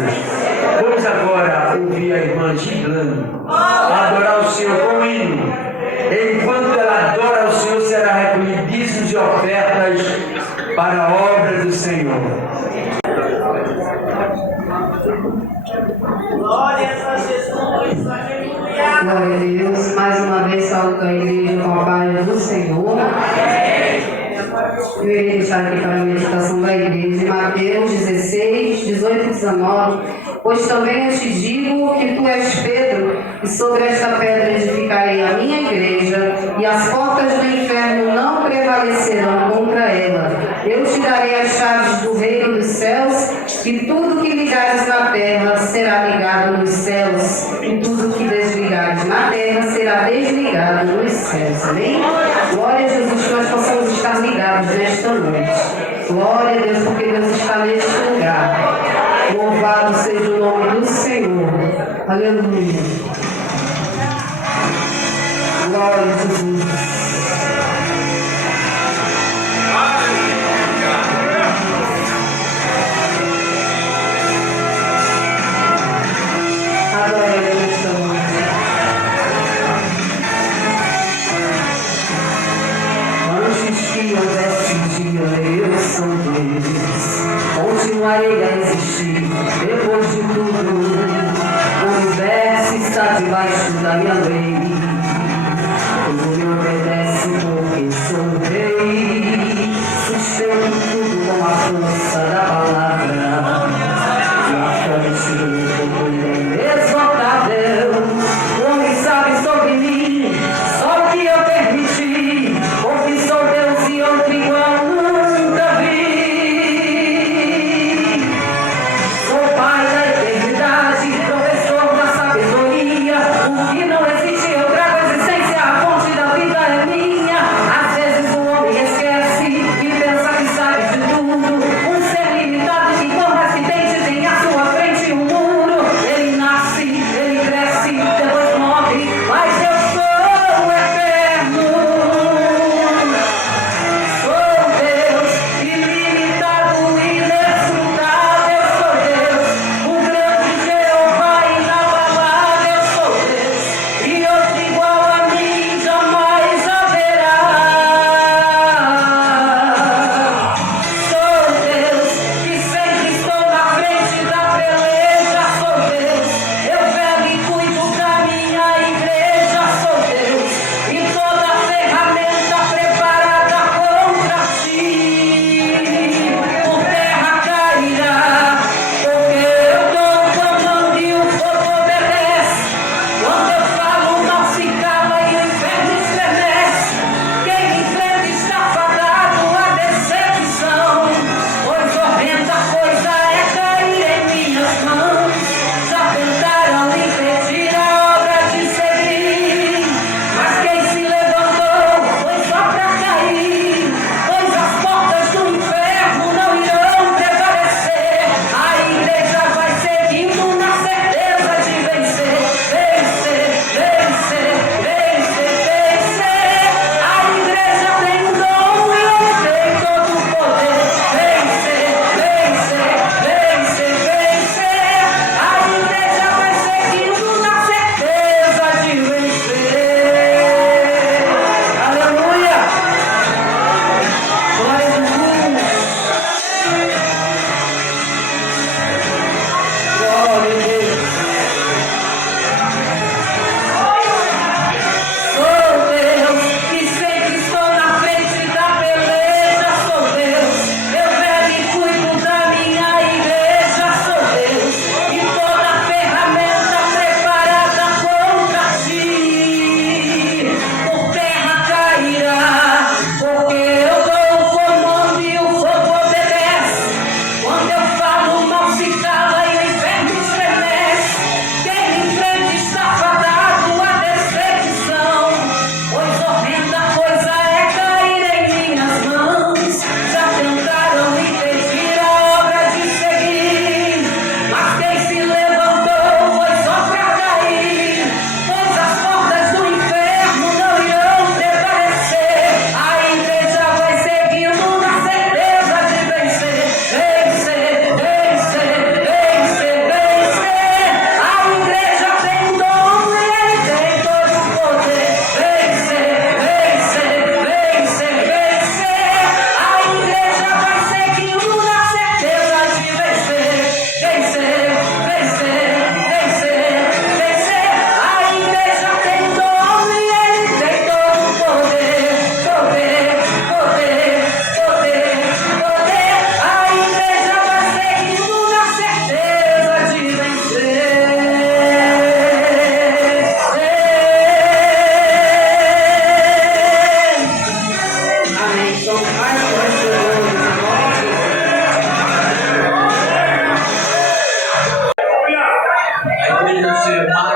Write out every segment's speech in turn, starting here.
Deus. Vamos agora ouvir a irmã Giblane adorar o Senhor com hino. Enquanto ela adora o Senhor, será recolhido dízimos e ofertas para a obra do Senhor. Glória a Jesus, aleluia. Glória a Deus. Mais uma vez saúdo a igreja com a paz do Senhor. Eu irei deixar aqui para a meditação da igreja, Mateus 16, 18 e 19. Pois também eu te digo que tu és Pedro, e sobre esta pedra edificarei a minha igreja, e as portas do inferno não prevalecerão contra ela. Eu te darei as chaves do reino dos céus, e tudo que ligares na terra será ligado nos céus, e tudo que desligares na terra será desligado nos céus. Amém? Glória a Jesus, que nós possamos estar ligados nesta noite. Glória a Deus, porque Deus está neste lugar. Louvado seja o nome do Senhor. Aleluia. Glória a Jesus. Adoro esta noite. Antes que houvesse dia, eu sou deles. Continuarei a existir. Depois de tudo, o universo está debaixo da minha lei. Tudo me obedece porque sou rei. Sustento tudo com a força da palavra. Na fonte do poder exaltável. Homem sabe sobre mim, só o que eu permiti. Porque sou Deus e outro igual nunca vi. Sou Pai da eternidade, professor da sabedoria. O que não existe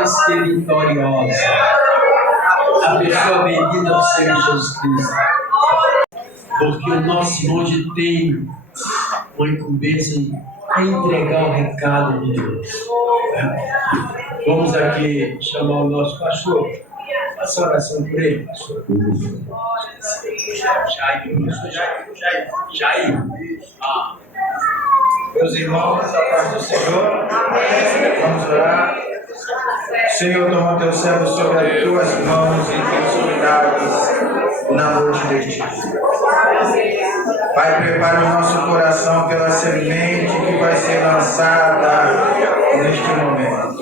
mais que vitoriosa. A pessoa bendita do Senhor Jesus Cristo. Porque o nosso monte tem uma incumbência em entregar o recado de Deus. Vamos aqui chamar o nosso pastor. Faça oração por ele, pastor. Jair. Meus irmãos, a paz do Senhor. Vamos orar. Senhor, toma teu servo sobre as tuas mãos e teus cuidados na noite deste dia. Pai, prepara o nosso coração pela semente que vai ser lançada neste momento.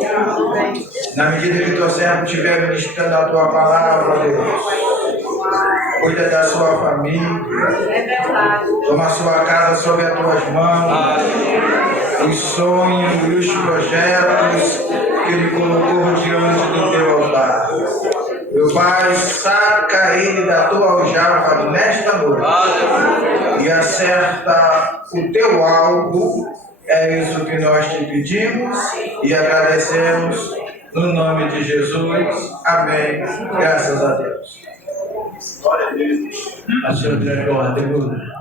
Na medida que teu servo estiver ministrando a tua palavra, Deus, cuida da sua família, toma a sua casa sob as tuas mãos, os sonhos e os projetos que ele colocou diante do teu altar. Meu Pai, saca ele da tua aljava nesta noite e acerta o teu alvo. É isso que nós te pedimos e agradecemos no nome de Jesus. Amém. Graças a Deus. Glória a Deus. A senhora Gregório,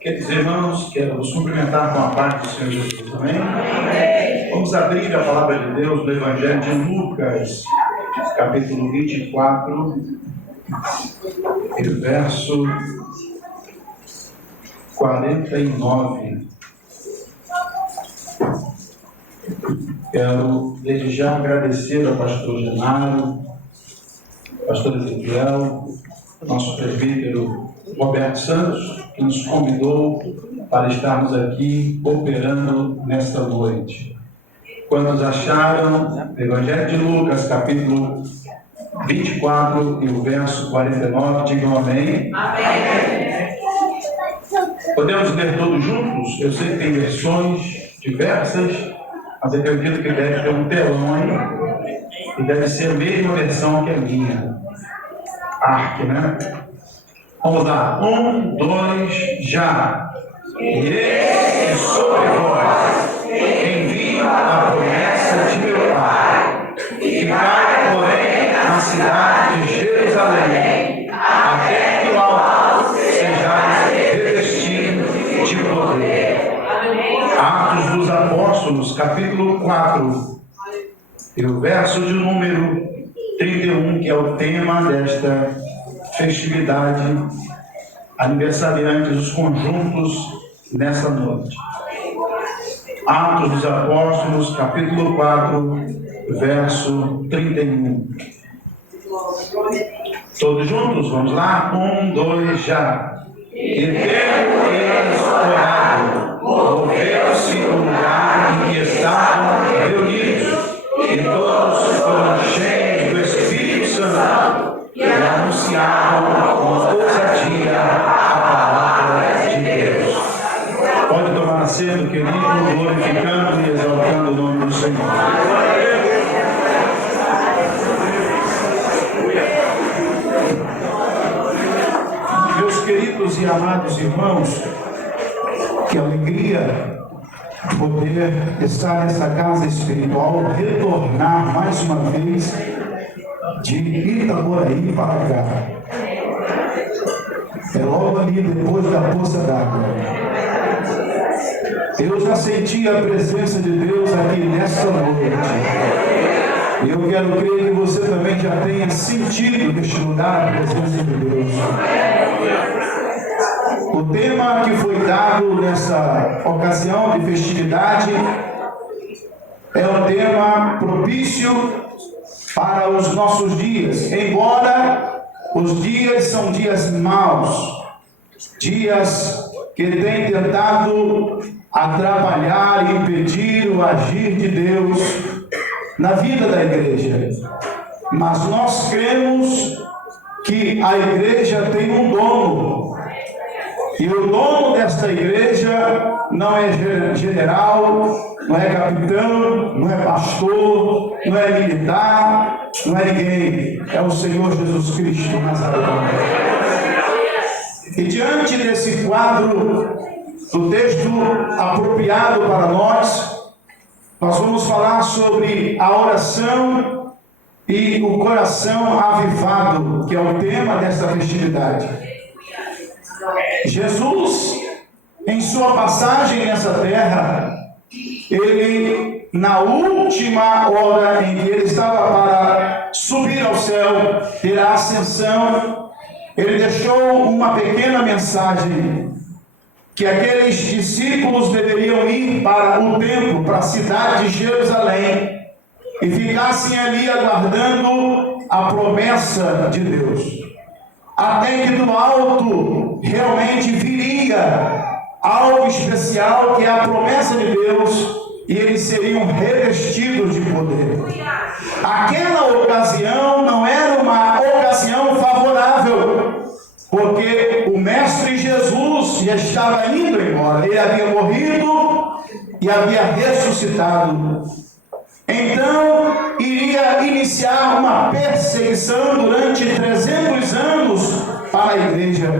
Queridos irmãos, quero os cumprimentar com a paz do Senhor Jesus. Amém? Vamos abrir a palavra de Deus no Evangelho de Lucas, capítulo 24, e verso 49. Quero desde já agradecer ao pastor Genaro, pastor Ezequiel, nosso presbítero Roberto Santos, que nos convidou para estarmos aqui operando nesta noite. Quando nos acharam, Evangelho de Lucas, capítulo 24 e o verso 49, digam amém. Amém. Podemos ler todos juntos? Eu sei que tem versões diversas, mas eu acredito que deve ter um telão aí, e deve ser a mesma versão que a minha. Arque, né? Vamos lá. 1, 2, já. E eis que sobre vós envio a promessa de meu Pai. Ficai, porém, na cidade de Jerusalém, até que o alto sejais revestidos de poder. Atos dos Apóstolos, capítulo 4, e o verso de número 31, que é o tema desta festividade, aniversariantes dos conjuntos nessa noite. Atos dos Apóstolos, capítulo 4, verso 31. Todos juntos, vamos lá? 1, 2, já. E tendo eles orado, moveu-se o lugar em que estavam reunidos, e todos foram cheios do Espírito Santo e anunciavam com ousadia a palavra de Deus. Pode tomar assento, querido, glorificando e exaltando o nome do Senhor. Meus queridos e amados irmãos, que alegria poder estar nessa casa espiritual, retornar mais uma vez de Itaboraí para cá. É logo ali depois da poça d'água. Eu já senti a presença de Deus aqui nesta noite. E eu quero crer que você também já tenha sentido neste lugar a presença de Deus. O tema que foi dado nessa ocasião de festividade é um tema propício para os nossos dias, embora os dias são dias maus, dias que têm tentado atrapalhar e impedir o agir de Deus na vida da igreja. Mas nós cremos que a igreja tem um dono. E o dono desta igreja não é general, não é capitão, não é pastor, não é militar, não é ninguém. É o Senhor Jesus Cristo Nazareno. E diante desse quadro do texto apropriado para nós vamos falar sobre a oração e o coração avivado, que é o tema desta festividade. Jesus, em sua passagem nessa terra, ele, na última hora em que ele estava para subir ao céu, ter a ascensão, ele deixou uma pequena mensagem, que aqueles discípulos deveriam ir para o templo, para a cidade de Jerusalém, e ficassem ali aguardando a promessa de Deus, até que do alto realmente viria algo especial, que é a promessa de Deus, e eles seriam revestidos de poder. Aquela ocasião não era uma ocasião favorável, porque o Mestre Jesus já estava indo embora. Ele havia morrido e havia ressuscitado. Então, iria iniciar uma perseguição durante 300 anos para a igreja.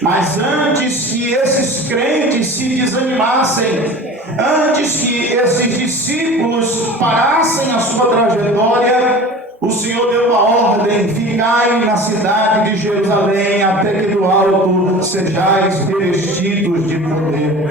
Mas antes que esses crentes se desanimassem, antes que esses discípulos parassem a sua trajetória, o Senhor deu uma ordem: ficai na cidade de Jerusalém, até que do alto sejais revestidos de poder.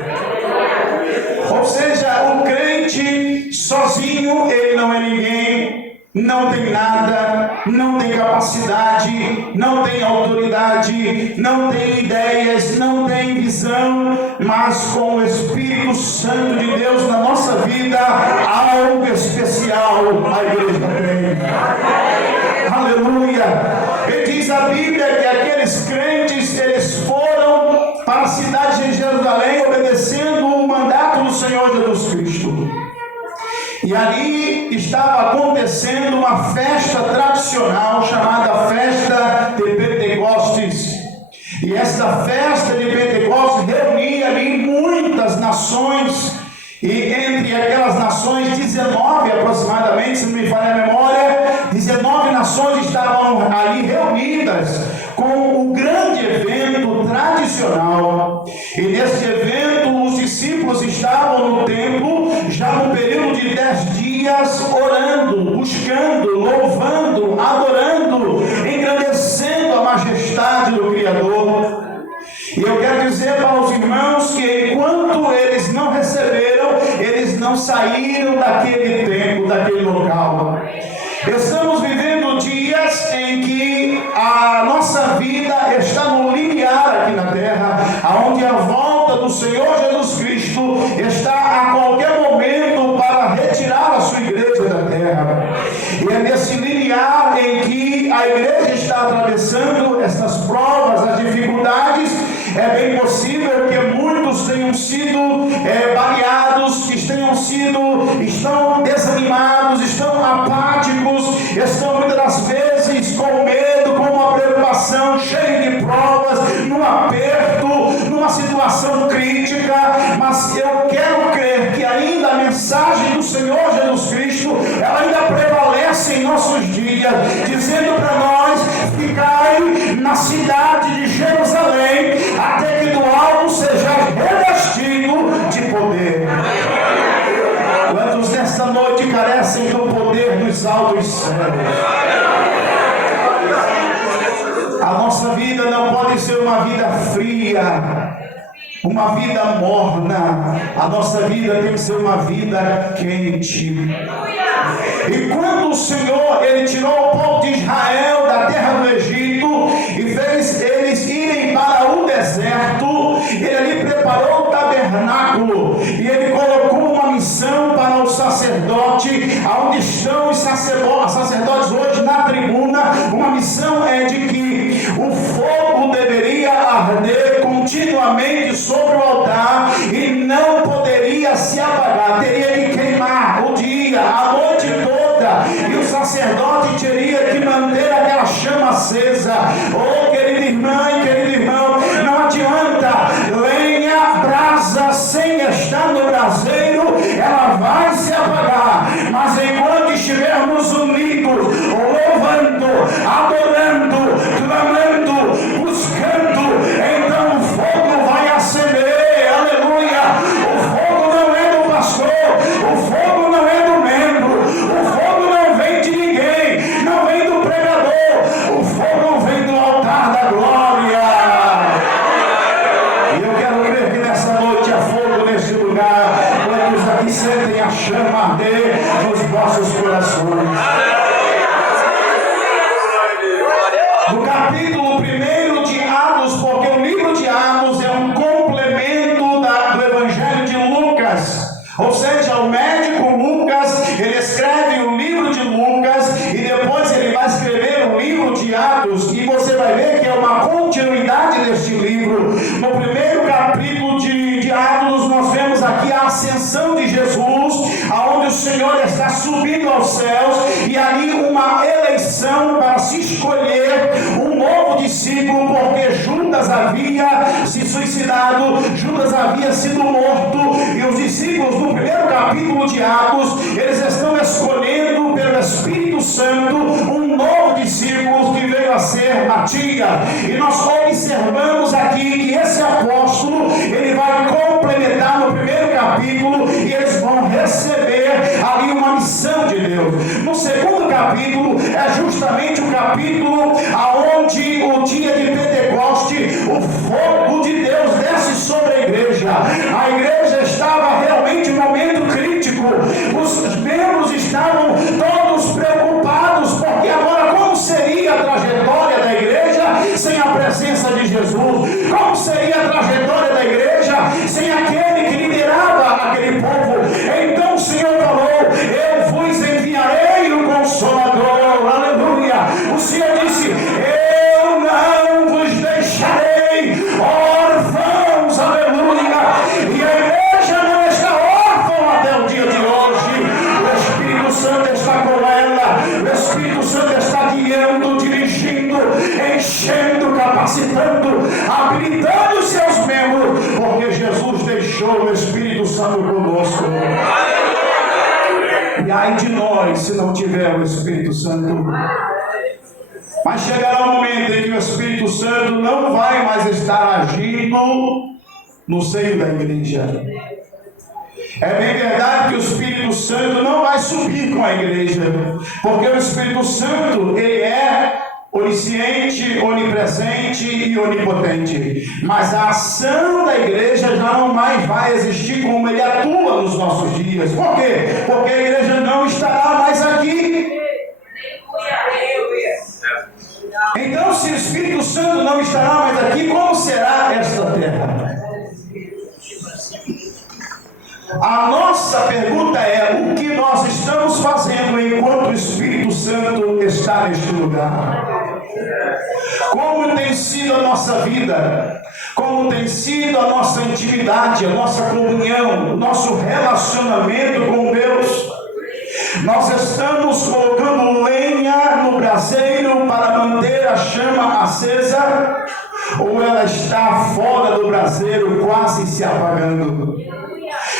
Ou seja, o crente sozinho, ele não é ninguém, não tem nada, não tem capacidade, não tem autoridade, não tem ideias, não tem visão, mas com o Espírito Santo de Deus na nossa vida, algo especial a igreja tem. Aleluia! E diz a Bíblia que aqueles crentes, eles foram para a cidade de Jerusalém obedecendo o mandato do Senhor Jesus Cristo. E ali estava acontecendo uma festa tradicional chamada Festa de Pentecostes. E esta festa de Pentecostes reunia ali muitas nações, e entre aquelas nações, 19 aproximadamente, se não me falha a memória, 19 nações estavam ali reunidas com o grande evento tradicional. E nesse evento os discípulos estavam no templo, já no período de 10 dias, orando, buscando, louvando, adorando, engrandecendo a majestade do Criador. E eu quero dizer para os irmãos que enquanto eles não receberam, eles não saíram daquele templo, daquele local. Estamos vivendo dias em que a nossa vida está no limiar aqui na terra, onde a volta do Senhor Jesus Cristo está a qualquer momento para retirar a sua igreja da terra. E é nesse limiar em que a igreja está atravessando essas provas, as dificuldades. É bem possível que muitos tenham sido baleados, estão desanimados, estão apáticos, estão muitas das vezes com medo, com uma preocupação, cheio de provas, num aperto, numa situação crítica. Mas eu quero crer que ainda a mensagem do Senhor Jesus Cristo, ela ainda prevalece em nossos dias, dizendo para nós: ficai na cidade de Jerusalém, até que do alto sejais revestido de poder. Quantos nesta noite carecem do poder dos altos céus? A nossa vida não pode ser uma vida fria, uma vida morna. A nossa vida tem que ser uma vida quente. E quando o Senhor, ele tirou o povo de Israel da terra do Egito e fez eles irem para o deserto, ele ali preparou o tabernáculo e ele colocou uma missão para o sacerdote, aonde estão os sacerdotes hoje na tribuna. Uma missão é de que o fogo deveria arder continuamente sobre o altar e não poderia se apagar, teria que queimar o dia, a noite toda, e o sacerdote teria que manter aquela chama acesa. Oh, querida irmã e querido irmão, não adianta lenha, brasa sem estar no braseiro, ela vai se apagar. Mas enquanto estivermos unidos, louvando, adorando, clamando, buscando, então o fogo vai acender. nossos corações. No capítulo 1 de Atos, porque o livro de Atos é um complemento do Evangelho de Lucas. Ou seja, o médico Lucas, ele escreve o livro de Lucas e depois ele vai escrever o livro de Atos, e você vai ver que é uma continuidade deste livro. No primeiro capítulo de Atos, nós vemos aqui a ascensão de Jesus, aonde o Senhor está subindo aos céus, e ali uma eleição para se escolher um novo discípulo, porque Judas havia se suicidado, Judas havia sido morto, e os discípulos no primeiro capítulo de Atos, eles estão escolhendo pelo Espírito Santo um novo discípulo que veio a ser Matias. E nós observamos aqui que esse apóstolo, ele vai complementar no primeiro capítulo, e eles vão receber ali uma missão de Deus. No segundo capítulo é justamente o capítulo aonde o dia de Pentecoste, o fogo de Deus desce sobre a igreja. A igreja estava realmente em um momento crítico. Os membros estavam todos preocupados, porque agora como seria a trajetória da igreja sem a presença de Jesus? Como seria a trajetória da igreja sem aquele que liderava aquele povo? Então o Senhor falou: eu vos enviarei o Consolador. Aleluia! O Senhor disse: eu não vos deixarei órfãos. Aleluia! E a igreja não está órfã até o dia de hoje. O Espírito Santo está com ela. O Espírito Santo está guiando, dirigindo, enchendo, capacitando, habilitando os seus membros, porque Jesus deixou o Espírito Santo conosco. E ai de nós se não tiver o Espírito Santo. Mas chegará um momento em que o Espírito Santo não vai mais estar agindo no seio da igreja. É bem verdade que o Espírito Santo não vai subir com a igreja, porque o Espírito Santo, ele é onisciente, onipresente e onipotente. Mas a ação da igreja já não mais vai existir como ele atua nos nossos dias. Por quê? Porque a igreja não estará mais aqui. Então, se o Espírito Santo não estará mais aqui, como será esta terra? A nossa pergunta é: o que nós estamos fazendo enquanto o Espírito Santo está neste lugar? Como tem sido a nossa vida? Como tem sido a nossa intimidade, a nossa comunhão, o nosso relacionamento com Deus? Nós estamos colocando lenha no braseiro para manter a chama acesa, ou ela está fora do braseiro, quase se apagando?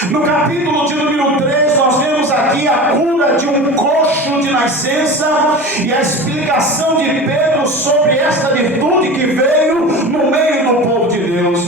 No capítulo de número 3, nós vemos aqui a cura de um coxo de nascença e a explicação de Pedro sobre esta virtude que veio no meio do povo de Deus.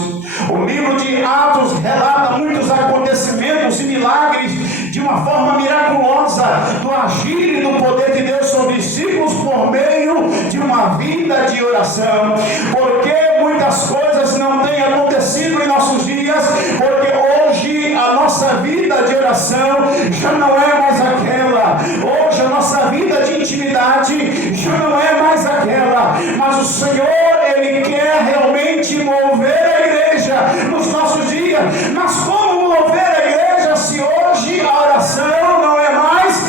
O livro de Atos relata muitos acontecimentos e milagres de uma forma miraculosa, do agir e do poder de Deus sobre os discípulos por meio de uma vida de oração. Porque muitas coisas não têm acontecido em nossos dias, porque hoje a nossa vida de oração já não é mais aquela. Hoje a nossa vida de intimidade já não é mais aquela. Mas o Senhor, Ele quer realmente mover a igreja nos nossos dias. Mas como mover a igreja se hoje a oração não é mais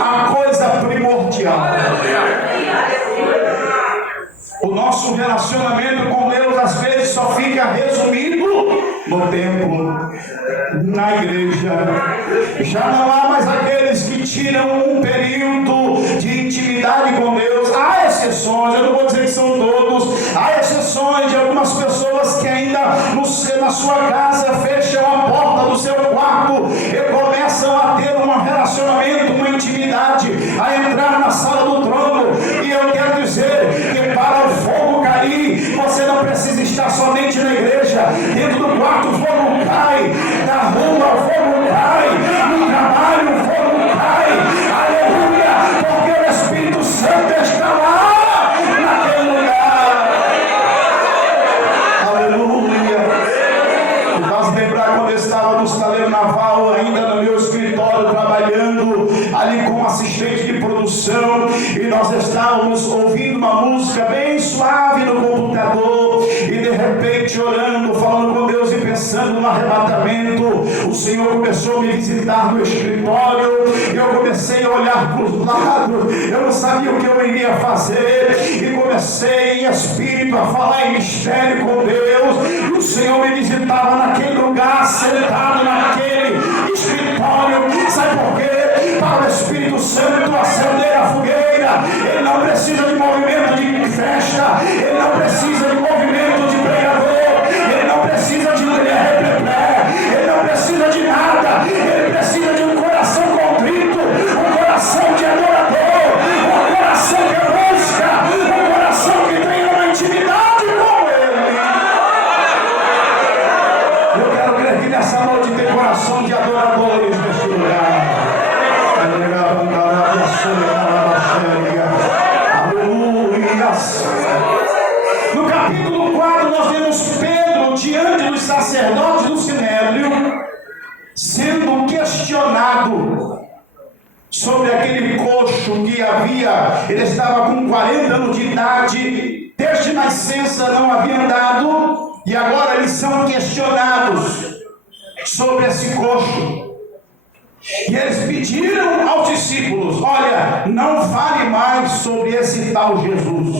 a coisa primordial? O nosso relacionamento com Deus às vezes só fica resumido no templo, na igreja. Já não há mais aqueles que tiram um período de intimidade com Deus. Há exceções, eu não vou dizer que são todos. Há exceções de algumas pessoas que ainda na sua casa fecham a porta do seu quarto e começam a ter um relacionamento, uma intimidade, a entrar na sala do trono. E eu quero dizer que para o fogo cair, você não precisa estar somente na igreja. Dentro do quarto o fogo cai, na rua o fogo cai, no trabalho o fogo cai. Aleluia! Porque o Espírito Santo está lá, naquele lugar. Aleluia! E nós lembrar quando eu estava nos Talebos naval, ainda no meu escritório, trabalhando ali como assistente de produção, e nós estávamos ouvindo uma música bem suave no computador, e de repente orando, falando com Deus e pensando no arrebatamento, o Senhor começou a me visitar no escritório, e eu comecei a olhar para os lados, eu não sabia o que eu iria fazer, e comecei em espírito a falar em mistério com Deus, e o Senhor me visitava naquele lugar, sentado naquele escritório. Sabe por quê? Para o Espírito Santo acender a fogueira, ele não precisa de movimento de festa, ele não precisa de movimento de pregador, ele não precisa de replé, ele não precisa de nada, ele precisa de um coração contrito, um coração de adorador, um coração que busca, um coração que tem uma intimidade com ele. Eu quero crer que nessa noite tem coração de adoradores neste lugar. No capítulo 4 nós vemos Pedro diante dos sacerdotes do Sinédrio sendo questionado sobre aquele coxo que ele estava com 40 anos de idade, desde nascença não havia andado, e agora eles são questionados sobre esse coxo. E eles pediram aos discípulos: olha, não fale mais sobre esse tal Jesus.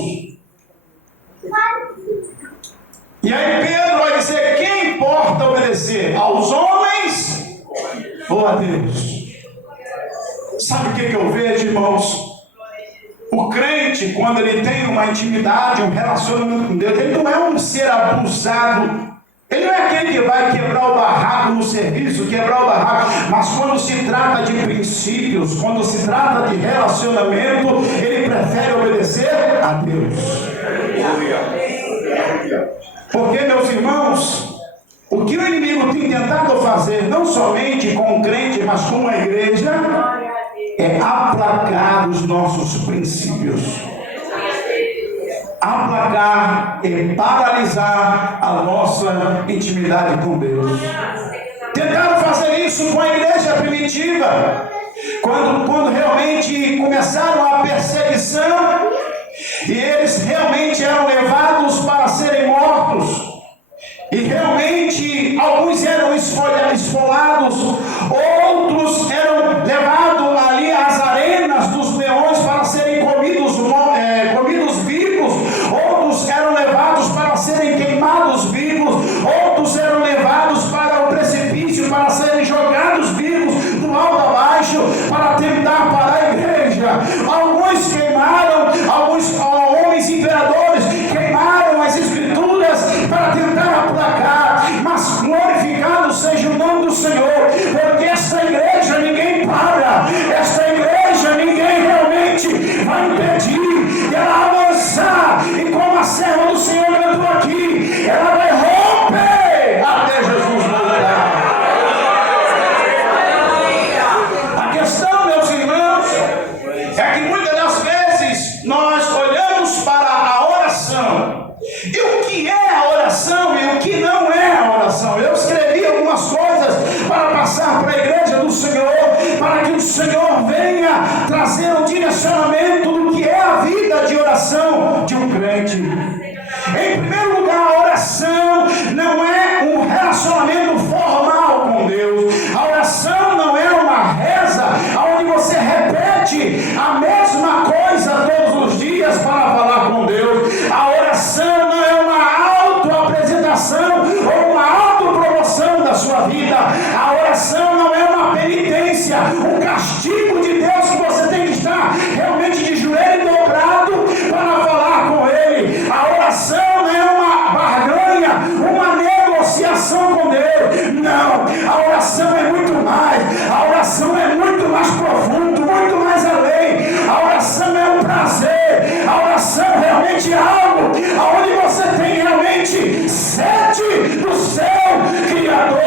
E aí Pedro vai dizer: quem importa obedecer? Aos homens ou a Deus? Sabe o que eu vejo, irmãos? O crente, quando ele tem uma intimidade, um relacionamento com Deus, ele não é um ser abusado. Ele não é aquele que vai quebrar o barraco no serviço, quebrar o barraco, mas quando se trata de princípios, quando se trata de relacionamento, ele prefere obedecer a Deus. Porque, meus irmãos, o que o inimigo tem tentado fazer, não somente com o crente, mas com a igreja, é aplacar os nossos princípios. Aplacar e paralisar a nossa intimidade com Deus. Tentaram fazer isso com a igreja primitiva, quando realmente começaram a perseguição, e eles realmente eram levados para serem mortos, e realmente alguns eram esfolados, outros eram levados ali às arenas dos leões para serem comidos vivos, outros eram levados para serem queimados vivos, outros eram levados para o precipício para serem jogados vivos do alto abaixo para tentar parar a igreja. Alguns queimaram, alguns homens imperadores queimaram as escrituras para tentar aplacar, mas glorificado seja o nome do Senhor, porque esta igreja ninguém para, esta igreja ninguém realmente vai impedir ela avançar, e como a serva do Senhor cantou aqui, ela vai romper até Jesus voltar. A questão, meus irmãos, é que muitas das vezes nós olhamos para a oração, e o que é a oração e o que não é a oração. Eu escrevi algumas coisas para passar para a igreja do Senhor, para que o Senhor venha trazer um direcionamento do que é a vida de oração de um crente. Em primeiro lugar, a oração não é um relacionamento formal com Deus. A oração não é uma reza onde você repete a mesma coisa todos os dias para falar com Deus. A oração não é uma autoapresentação ou uma autopromoção da sua vida. A oração não é uma penitência, um castigo de Deus que você tem que estar realmente de joelho dobrado para falar com Ele. A oração não é uma barganha, uma negociação com Deus. Não, a oração é muito mais. A oração é muito mais profundo, muito mais além. A oração é um prazer. A oração realmente é algo onde você tem realmente sede do seu Criador.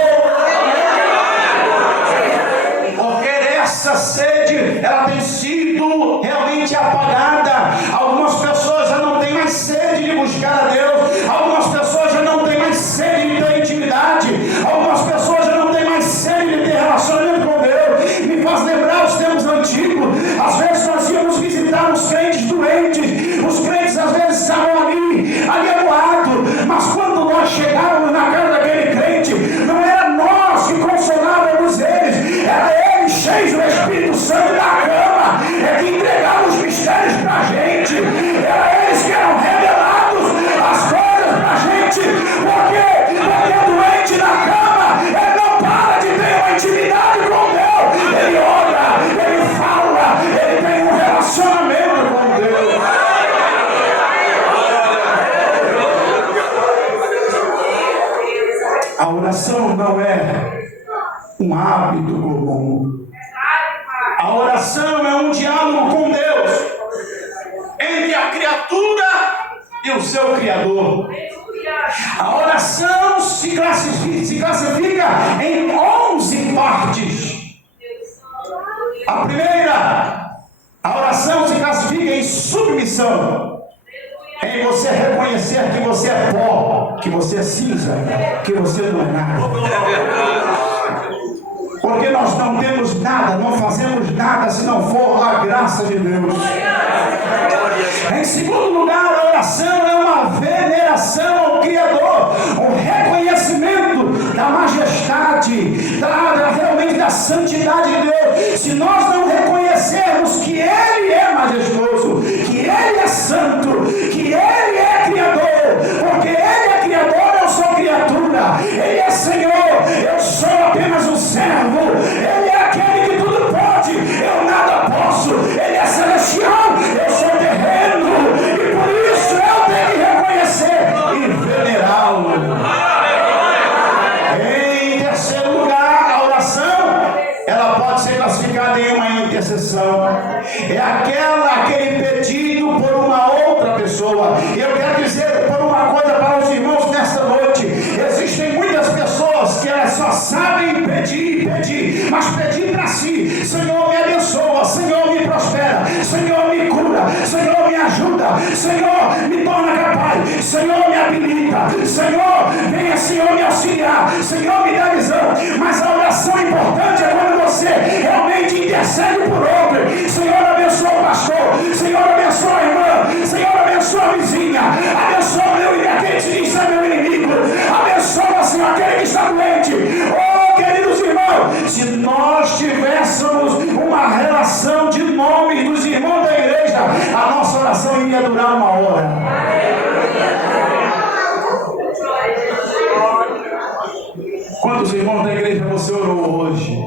é um hábito comum. A oração é um diálogo com Deus, entre a criatura e o seu Criador. A oração se classifica em 11 partes. A primeira, a oração se classifica em submissão, em você reconhecer que você é pó, que você é cinza, que você não é nada. Porque nós não temos nada, não fazemos nada se não for a graça de Deus. Em segundo lugar, a oração é uma veneração ao Criador, um reconhecimento da majestade, realmente da santidade de Deus. Se nós não reconhecermos que Ele é majestoso, que Ele é santo, que Ele é Criador, porque Ele é Criador, eu sou criatura, Ele é Senhor, eu sou apenas um servo, Ele é aquele que tudo pode, eu nada posso, Ele é celestial, eu sou terreno, e por isso eu tenho que reconhecer e venerá-lo. Em terceiro lugar, a oração, ela pode ser classificada em uma intercessão. É aquele pedido por uma outra pessoa. E eu quero dizer por uma coisa para os irmãos nesta noite: existem muitas pessoas que elas só sabem pedir, mas pedir para si. Senhor, me abençoa, Senhor, me prospera, Senhor, me cura, Senhor, me ajuda, Senhor, me torna capaz, Senhor, me habilita, Senhor, venha, Senhor, me auxiliar, Senhor, me dá visão. Mas a oração importante é quando você realmente intercede por outro. Senhor, abençoa o pastor, Senhor, abençoa a irmã, Senhor, abençoa a vizinha, abençoa aquele que se diz ser meu inimigo, abençoa, Senhor, aquele que está doente. Oh, queridos irmãos, se nós tivéssemos uma relação de nomes dos irmãos da igreja, a nossa oração iria durar 1 hora. Quantos irmãos da igreja você orou hoje?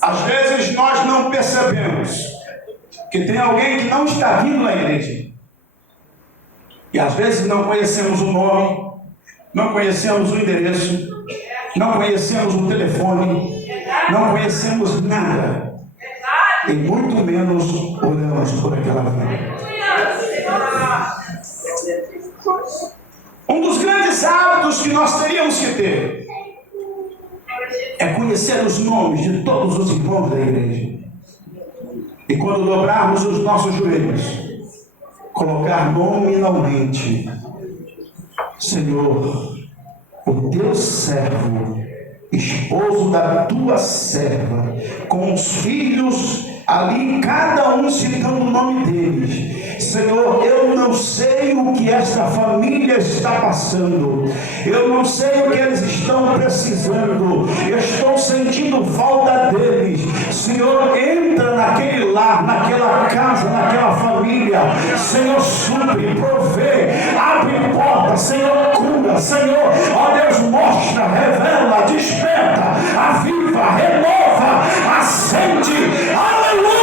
Às vezes nós não percebemos que tem alguém que não está vindo na igreja. E às vezes não conhecemos o nome, não conhecemos o endereço, não conhecemos o telefone, não conhecemos nada. E muito menos oramos por aquela vida. Um dos grandes hábitos que nós teríamos que ter é conhecer os nomes de todos os irmãos da igreja. E quando dobrarmos os nossos joelhos, colocar nominalmente: Senhor, o teu servo, esposo da tua serva, com os filhos ali, cada um citando o nome deles. Senhor, eu não sei o que esta família está passando, eu não sei o que eles estão precisando, eu estou sentindo falta deles. Senhor, entra naquele lar, naquela casa, naquela família. Senhor, supre, provê, abre porta, Senhor, cura, Senhor, ó Deus, mostra, revela, desperta, aviva, renova, acende. Aleluia!